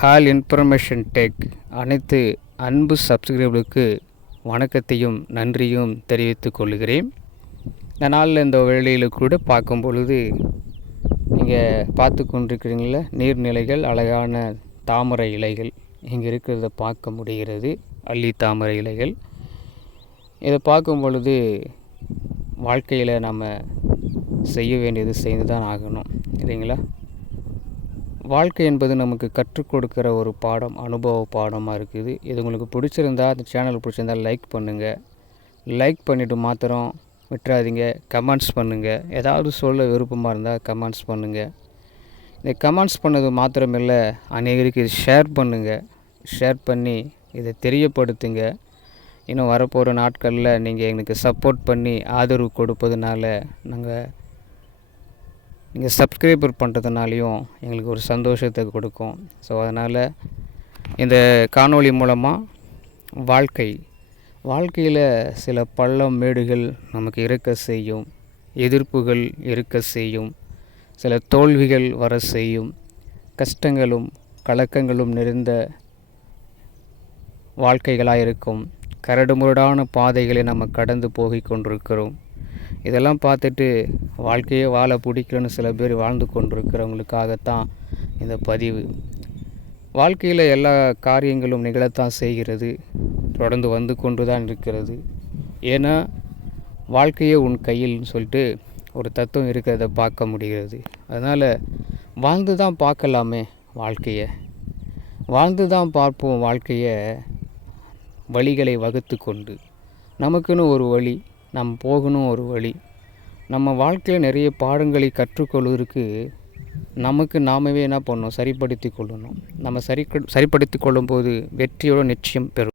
Hall information tech அனைத்து அன்பு சப்ஸ்கிரைபர்களுக்கு வணக்கத்தையும் நன்றியும் தெரிவித்துக் கொள்கிறேன். இந்த நாளில் இந்த வேளையில் கூட பார்க்கும் பொழுது நீங்கள் பார்த்து கொண்டிருக்கிறீங்கள நீர்நிலைகள் அழகான தாமரை இலைகள் இங்கே இருக்கிறத பார்க்க முடிகிறது அள்ளி தாமரை இலைகள். இதை பார்க்கும் பொழுது வாழ்க்கையில் நம்ம செய்ய வேண்டியது செய்து தான் ஆகணும் இல்லைங்களா? வாழ்க்கை என்பது நமக்கு கற்றுக் கொடுக்குற ஒரு பாடம் அனுபவ பாடமாக இருக்குது. இது உங்களுக்கு பிடிச்சிருந்தா அந்த சேனல் பிடிச்சிருந்தா லைக் பண்ணுங்கள் லைக் பண்ணிவிட்டு மாத்திரம் விட்டுறாதீங்க. கமெண்ட்ஸ் பண்ணுங்கள் ஏதாவது சொல்ல விருப்பமாக இருந்தால் கமெண்ட்ஸ் பண்ணுங்கள் இந்த கமெண்ட்ஸ் பண்ணது மாத்திரமில்லை அநேகருக்கு இது ஷேர் பண்ணுங்கள் ஷேர் பண்ணி இதை தெரியப்படுத்துங்க. இன்னும் வரப்போகிற நாட்களில் நீங்கள் எங்களுக்கு சப்போர்ட் பண்ணி ஆதரவு கொடுப்பதுனால நாங்கள் நீங்கள் சப்ஸ்கிரைபர் பண்ணுறதுனாலையும் எங்களுக்கு ஒரு சந்தோஷத்தை கொடுக்கும். ஸோ அதனால் இந்த காணொளி மூலமாக வாழ்க்கை வாழ்க்கையில் சில பள்ளம் மேடுகள் நமக்கு இருக்க செய்யும் எதிர்ப்புகள் இருக்க செய்யும் சில தோல்விகள் வர செய்யும் கஷ்டங்களும் கலக்கங்களும் நிறைந்த வாழ்க்கைகளாக இருக்கும் கரடுமுரடான பாதைகளை நம்ம கடந்து போகிக் கொண்டிருக்கிறோம். இதெல்லாம் பார்த்துட்டு வாழ்க்கையே வாழ பிடிக்கலன்னு சில பேர் வாழ்ந்து கொண்டிருக்கிறவங்களுக்காகத்தான் இந்த பதிவு. வாழ்க்கையில் எல்லா காரியங்களும் நிகழத்தான் செய்கிறது. தொடர்ந்து வந்து கொண்டு தான் இருக்கிறது. ஏன்னா வாழ்க்கையே உன் கையில்னு சொல்லிட்டு ஒரு தத்துவம் இருக்கிறத பார்க்க முடிகிறது. அதனால் வாழ்ந்து தான் பார்க்கலாமே வாழ்க்கையை. வாழ்ந்து தான் பார்ப்போம் வாழ்க்கையை வழிகளை வகுத்து கொண்டு நமக்குன்னு ஒரு வழி நாம் போகணும் ஒரு வழி. நம்ம வாழ்க்கையில் நிறைய பாடங்களை கற்றுக்கொள்வதற்கு நமக்கு நாமவே என்ன பண்ணணும்? சரிப்படுத்தி கொள்ளணும். நம்ம சரி சரிப்படுத்தி கொள்ளும்போது வெற்றியோட நிச்சயம் பெறும்.